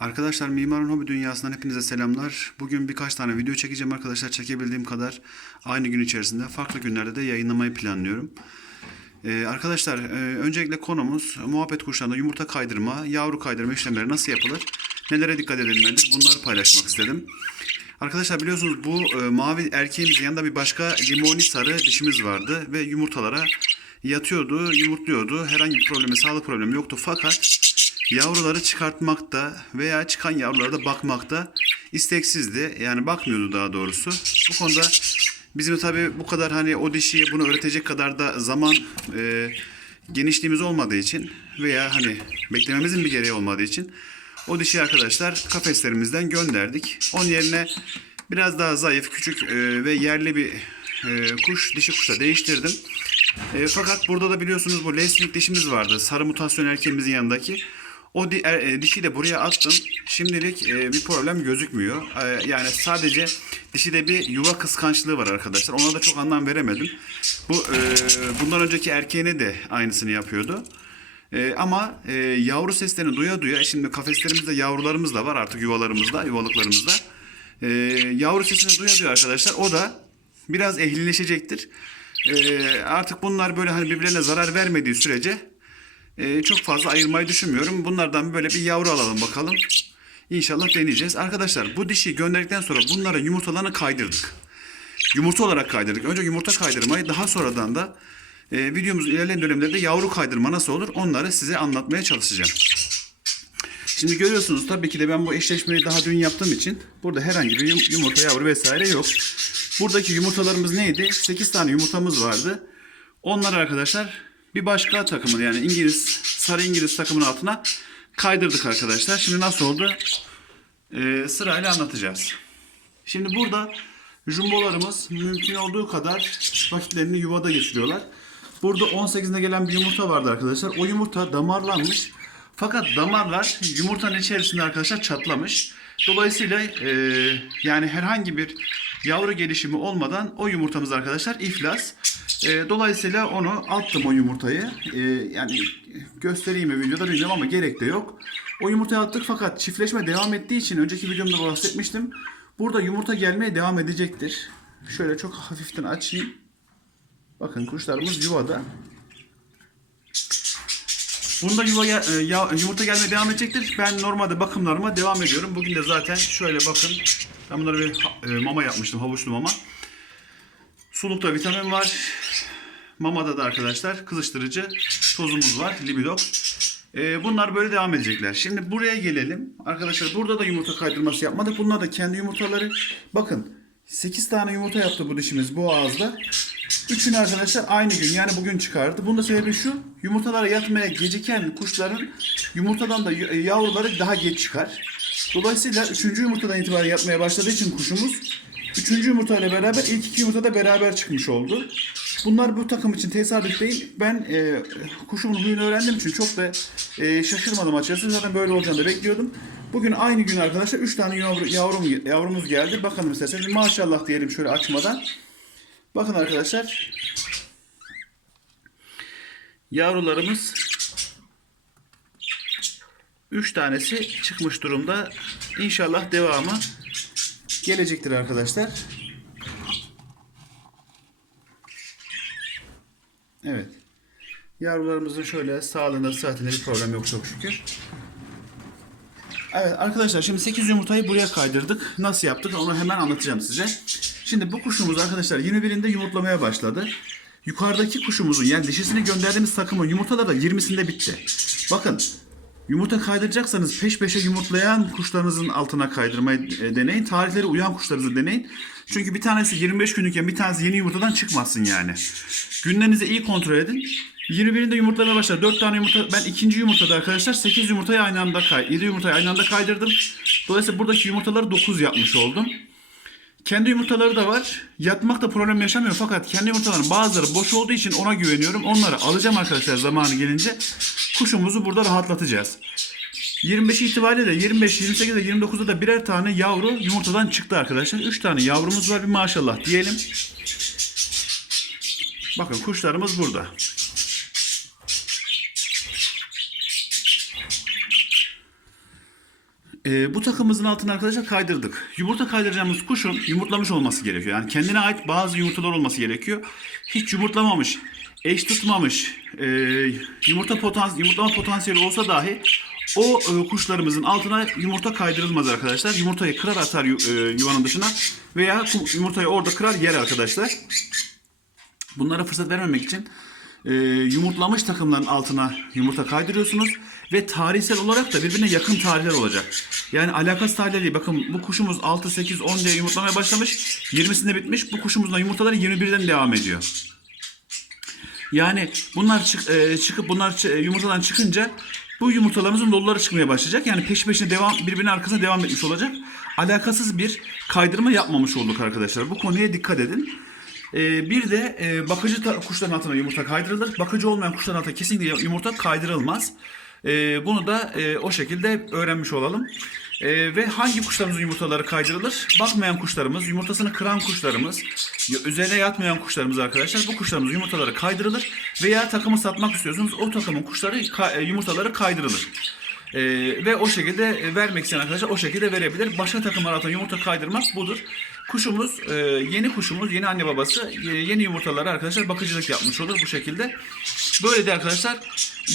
Arkadaşlar Mimarın Hobi Dünyası'ndan hepinize selamlar. Bugün birkaç tane video çekeceğim arkadaşlar. Çekebildiğim kadar aynı gün içerisinde farklı günlerde de yayınlamayı planlıyorum. Ee, arkadaşlar e, öncelikle konumuz muhabbet kuşlarında yumurta kaydırma, yavru kaydırma işlemleri nasıl yapılır? Nelere dikkat edilmelidir? Bunları paylaşmak istedim. Arkadaşlar biliyorsunuz bu e, mavi erkeğimizin yanında bir başka limoni sarı dişimiz vardı ve yumurtalara yatıyordu, yumurtluyordu. Herhangi bir problemi, sağlık problemi yoktu fakat yavruları çıkartmakta veya çıkan yavrulara da bakmakta isteksizdi. Yani bakmıyordu daha doğrusu. Bu konuda bizim tabii bu kadar hani o dişiye bunu öğretecek kadar da zaman e, genişliğimiz olmadığı için veya hani beklememizin bir gereği olmadığı için o dişi arkadaşlar kafeslerimizden gönderdik. Onun yerine biraz daha zayıf, küçük e, ve yerli bir e, kuş, dişi kuşla değiştirdim. E, fakat burada da biliyorsunuz bu leslik dişimiz vardı. Sarı mutasyon erkeğimizin yanındaki. O di, er, e, dişi de buraya attım. Şimdilik e, bir problem gözükmüyor. E, yani sadece dişide bir yuva kıskançlığı var arkadaşlar. Ona da çok anlam veremedim. Bu e, bundan önceki erkeğine de aynısını yapıyordu. E, ama e, yavru seslerini duya duya şimdi kafeslerimizde yavrularımız da var artık yuvalarımızda, yuvalıklarımızda. E, yavru sesini duya duya arkadaşlar o da biraz ehlileşecektir. E, artık bunlar böyle hani birbirlerine zarar vermediği sürece e, çok fazla ayırmayı düşünmüyorum. Bunlardan böyle bir yavru alalım bakalım. İnşallah deneyeceğiz. Arkadaşlar bu dişi gönderdikten sonra bunlara yumurtalarını kaydırdık. Yumurta olarak kaydırdık. Önce yumurta kaydırmayı daha sonradan da e, videomuzun ilerleyen dönemlerinde yavru kaydırma nasıl olur onları size anlatmaya çalışacağım. Şimdi görüyorsunuz tabii ki de ben bu eşleşmeyi daha dün yaptığım için burada herhangi bir yum- yumurta yavru vesaire yok. Buradaki yumurtalarımız neydi? 8 tane yumurtamız vardı. Onlar arkadaşlar bir başka takımın yani İngiliz, sarı İngiliz takımın altına kaydırdık arkadaşlar. Şimdi nasıl oldu? Ee, sırayla anlatacağız. Şimdi burada jumbolarımız mümkün olduğu kadar vakitlerini yuvada geçiriyorlar. Burada 18'ine gelen bir yumurta vardı arkadaşlar. O yumurta damarlanmış. Fakat damarlar yumurtanın içerisinde arkadaşlar çatlamış. Dolayısıyla e, yani herhangi bir yavru gelişimi olmadan o yumurtamız arkadaşlar iflas. E, dolayısıyla onu attım o yumurtayı. E, yani göstereyim mi videoda bilmiyorum ama gerek de yok. O yumurtayı attık fakat çiftleşme devam ettiği için önceki videomda bahsetmiştim. Burada yumurta gelmeye devam edecektir. Şöyle çok hafiften açayım. Bakın kuşlarımız yuvada. Bunda yuva e, yumurta gelmeye devam edecektir. Ben normalde bakımlarıma devam ediyorum. Bugün de zaten şöyle bakın. Ben bunları bir e, mama yapmıştım. Havuçlu mama. Sulukta vitamin var. Mamada da arkadaşlar kızıştırıcı tozumuz var. Libidox. E, bunlar böyle devam edecekler. Şimdi buraya gelelim. Arkadaşlar burada da yumurta kaydırması yapmadık. Bunlar da kendi yumurtaları. Bakın 8 tane yumurta yaptı bu dişimiz bu ağızda. Üçünü arkadaşlar aynı gün yani bugün çıkardı. Bunun sebebi şu. Yumurtalara yatmaya geciken kuşların yumurtadan da yavruları daha geç çıkar. Dolayısıyla üçüncü yumurtadan itibaren yatmaya başladığı için kuşumuz üçüncü yumurtayla beraber ilk iki yumurta da beraber çıkmış oldu. Bunlar bu takım için tesadüf değil. Ben e, kuşumun huyunu öğrendiğim için çok da e, şaşırmadım açıkçası. Zaten böyle olacağını da bekliyordum. Bugün aynı gün arkadaşlar 3 tane yavru, yavrum, yavrumuz geldi. Bakalım isterseniz maşallah diyelim şöyle açmadan. Bakın arkadaşlar. Yavrularımız 3 tanesi çıkmış durumda. İnşallah devamı gelecektir arkadaşlar. Evet. Yavrularımızın şöyle sağlığında, sıhhatinde bir problem yok çok şükür. Evet arkadaşlar şimdi 8 yumurtayı buraya kaydırdık. Nasıl yaptık onu hemen anlatacağım size. Şimdi bu kuşumuz arkadaşlar 21'inde yumurtlamaya başladı. Yukarıdaki kuşumuzun yani dişisini gönderdiğimiz takımın yumurtaları da 20'sinde bitti. Bakın yumurta kaydıracaksanız peş peşe yumurtlayan kuşlarınızın altına kaydırmayı e, deneyin. Tarihleri uyan kuşlarınızı deneyin. Çünkü bir tanesi 25 günlükken bir tanesi yeni yumurtadan çıkmasın yani. Günlerinizi iyi kontrol edin. 21'inde yumurtlamaya başlar. 4 tane yumurta. Ben ikinci yumurtada arkadaşlar 8 yumurtayı aynı anda kay 7 yumurtayı aynı anda kaydırdım. Dolayısıyla buradaki yumurtaları 9 yapmış oldum. Kendi yumurtaları da var. Yatmakta problem yaşamıyor fakat kendi yumurtaların bazıları boş olduğu için ona güveniyorum. Onları alacağım arkadaşlar zamanı gelince. Kuşumuzu burada rahatlatacağız. 25 itibariyle de 25, 28 ve 29'da da birer tane yavru yumurtadan çıktı arkadaşlar. 3 tane yavrumuz var bir maşallah diyelim. Bakın kuşlarımız burada. Ee, bu takımımızın altına arkadaşlar kaydırdık. Yumurta kaydıracağımız kuşun yumurtlamış olması gerekiyor. Yani kendine ait bazı yumurtalar olması gerekiyor. Hiç yumurtlamamış, eş tutmamış, e, yumurta potans yumurtlama potansiyeli olsa dahi o e, kuşlarımızın altına yumurta kaydırılmaz arkadaşlar. Yumurtayı kırar atar yu- e, yuvanın dışına veya yumurtayı orada kırar yer arkadaşlar. Bunlara fırsat vermemek için e, yumurtlamış takımların altına yumurta kaydırıyorsunuz ve tarihsel olarak da birbirine yakın tarihler olacak. Yani alakasız tarihler değil. Bakın bu kuşumuz 6, 8, 10 diye yumurtlamaya başlamış. 20'sinde bitmiş. Bu kuşumuzun da yumurtaları 21'den devam ediyor. Yani bunlar çık, e, çıkıp bunlar çı- e, yumurtadan çıkınca bu yumurtalarımızın doluları çıkmaya başlayacak. Yani peş peşine devam birbirinin arkasına devam etmiş olacak. Alakasız bir kaydırma yapmamış olduk arkadaşlar. Bu konuya dikkat edin. E, bir de e, bakıcı kuşların altına yumurta kaydırılır. Bakıcı olmayan kuşların altına kesinlikle yumurta kaydırılmaz. E, bunu da e, o şekilde öğrenmiş olalım. E, ve hangi kuşlarımızın yumurtaları kaydırılır? Bakmayan kuşlarımız, yumurtasını kıran kuşlarımız, üzerine yatmayan kuşlarımız arkadaşlar. Bu kuşlarımızın yumurtaları kaydırılır. Veya takımı satmak istiyorsunuz. O takımın kuşları e, yumurtaları kaydırılır. E, ve o şekilde e, vermek isteyen arkadaşlar o şekilde verebilir. Başka takımlar altına yumurta kaydırmak budur. Kuşumuz, yeni kuşumuz, yeni anne babası yeni yumurtaları arkadaşlar bakıcılık yapmış olur bu şekilde. Böyle de arkadaşlar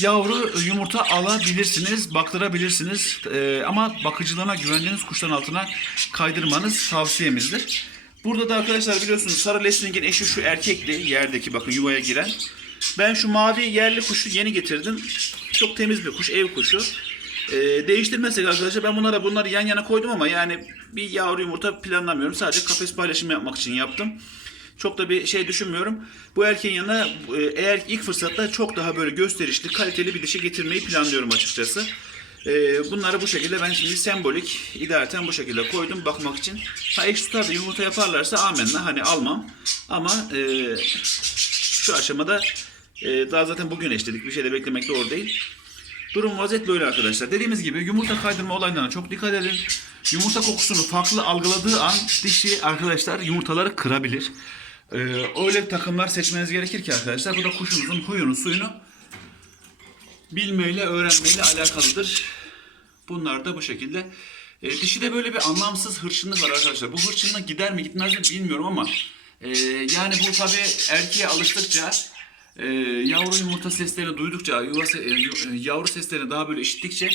yavru yumurta alabilirsiniz, baktırabilirsiniz. E, ama bakıcılığına güvendiğiniz kuşların altına kaydırmanız tavsiyemizdir. Burada da arkadaşlar biliyorsunuz sarı leslingin eşi şu erkekti. Yerdeki bakın yuvaya giren. Ben şu mavi yerli kuşu yeni getirdim. Çok temiz bir kuş, ev kuşu. Ee, değiştirmezsek arkadaşlar ben bunlara bunları yan yana koydum ama yani bir yavru yumurta planlamıyorum. Sadece kafes paylaşımı yapmak için yaptım. Çok da bir şey düşünmüyorum. Bu erkeğin yanına e, eğer ilk fırsatta çok daha böyle gösterişli, kaliteli bir dişi getirmeyi planlıyorum açıkçası. Ee, bunları bu şekilde ben şimdi sembolik idareten bu şekilde koydum bakmak için. Ha eş tutar da yumurta yaparlarsa amenna hani almam. Ama e, şu aşamada e, daha zaten bugün eşledik. Bir şey de beklemek doğru değil. Durum vaziyet böyle arkadaşlar. Dediğimiz gibi yumurta kaydırma olaylarına çok dikkat edin. Yumurta kokusunu farklı algıladığı an dişi arkadaşlar yumurtaları kırabilir. Ee, öyle takımlar seçmeniz gerekir ki arkadaşlar. Bu da kuşunuzun huyunu suyunu bilmeyle öğrenmeyle alakalıdır. Bunlar da bu şekilde. E, dişide böyle bir anlamsız hırçınlık var arkadaşlar. Bu hırçınlık gider mi gitmez mi bilmiyorum ama e, yani bu tabi erkeğe alıştıkça e, yavru yumurta seslerini duydukça, yuva e, e, yavru seslerini daha böyle işittikçe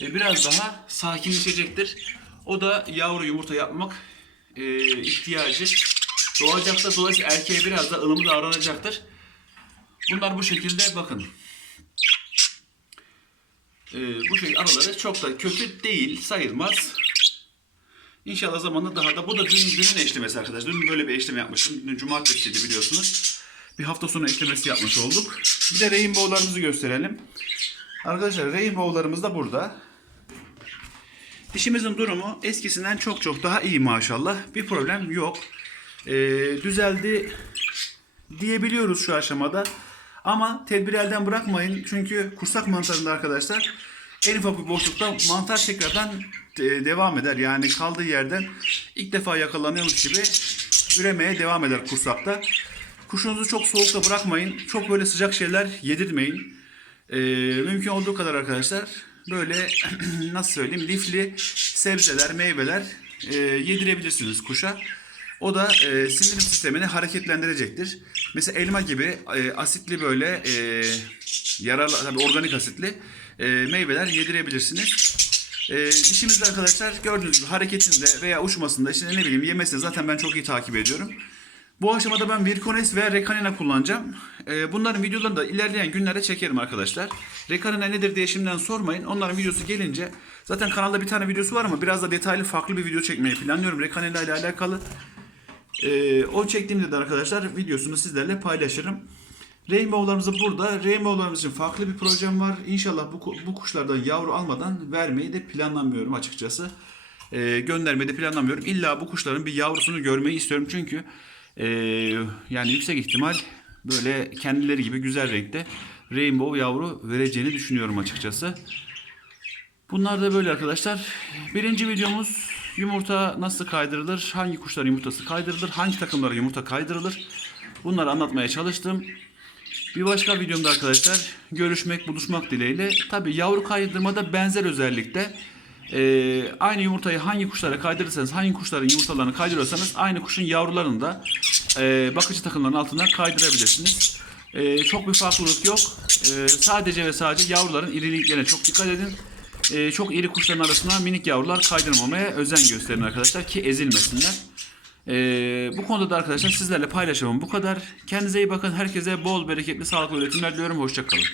e, biraz daha sakinleşecektir. O da yavru yumurta yapmak e, ihtiyacı doğacaktır. Dolayısıyla erkeğe biraz da ılımlı davranacaktır. Bunlar bu şekilde bakın. Ee, bu şey araları çok da kötü değil sayılmaz. İnşallah zamanla daha da bu da dün günün eşlemesi arkadaşlar. Dün böyle bir eşleme yapmıştım. Dün cumartesiydi biliyorsunuz. Bir hafta sonu eşlemesi yapmış olduk. Bir de rainbow'larımızı gösterelim. Arkadaşlar rainbow'larımız da burada. Dişimizin durumu eskisinden çok çok daha iyi maşallah. Bir problem yok. Ee, düzeldi diyebiliyoruz şu aşamada. Ama tedbiri elden bırakmayın. Çünkü kursak mantarında arkadaşlar en ufak bir boşlukta mantar tekrardan e, devam eder. Yani kaldığı yerden ilk defa yakalanıyormuş gibi üremeye devam eder kursakta. Kuşunuzu çok soğukta bırakmayın. Çok böyle sıcak şeyler yedirmeyin. Ee, mümkün olduğu kadar arkadaşlar böyle nasıl söyleyeyim lifli sebzeler, meyveler e, yedirebilirsiniz kuşa. O da e, sindirim sistemini hareketlendirecektir. Mesela elma gibi e, asitli böyle e, yararlı, tabii organik asitli e, meyveler yedirebilirsiniz. E, dişimizde arkadaşlar gördüğünüz gibi hareketinde veya uçmasında işte ne bileyim yemesini zaten ben çok iyi takip ediyorum. Bu aşamada ben Virkones ve Rekanina kullanacağım. Ee, bunların videolarını da ilerleyen günlerde çekerim arkadaşlar. Rekanina nedir diye şimdiden sormayın. Onların videosu gelince zaten kanalda bir tane videosu var ama biraz da detaylı farklı bir video çekmeyi planlıyorum Rekanina ile alakalı. Ee, o çektiğimde de arkadaşlar videosunu sizlerle paylaşırım. Rainbow'larımız burada. Rainbow'larımız için farklı bir projem var. İnşallah bu, bu kuşlardan yavru almadan vermeyi de planlamıyorum açıkçası. Ee, göndermeyi de planlamıyorum. İlla bu kuşların bir yavrusunu görmeyi istiyorum çünkü ee, yani yüksek ihtimal böyle kendileri gibi güzel renkte rainbow yavru vereceğini düşünüyorum açıkçası. Bunlar da böyle arkadaşlar. Birinci videomuz yumurta nasıl kaydırılır, hangi kuşların yumurtası kaydırılır, hangi takımlara yumurta kaydırılır. Bunları anlatmaya çalıştım. Bir başka videomda arkadaşlar görüşmek, buluşmak dileğiyle. Tabi yavru kaydırmada benzer özellikte Ee, aynı yumurtayı hangi kuşlara kaydırırsanız, hangi kuşların yumurtalarını kaydırıyorsanız aynı kuşun yavrularını da e, bakıcı takımların altına kaydırabilirsiniz. Ee, çok bir farklılık yok. Ee, sadece ve sadece yavruların iriliklerine çok dikkat edin. Ee, çok iri kuşların arasına minik yavrular kaydırmamaya özen gösterin arkadaşlar ki ezilmesinler. Ee, bu konuda da arkadaşlar sizlerle paylaşamam bu kadar. Kendinize iyi bakın. Herkese bol bereketli sağlıklı üretimler diliyorum. Hoşçakalın.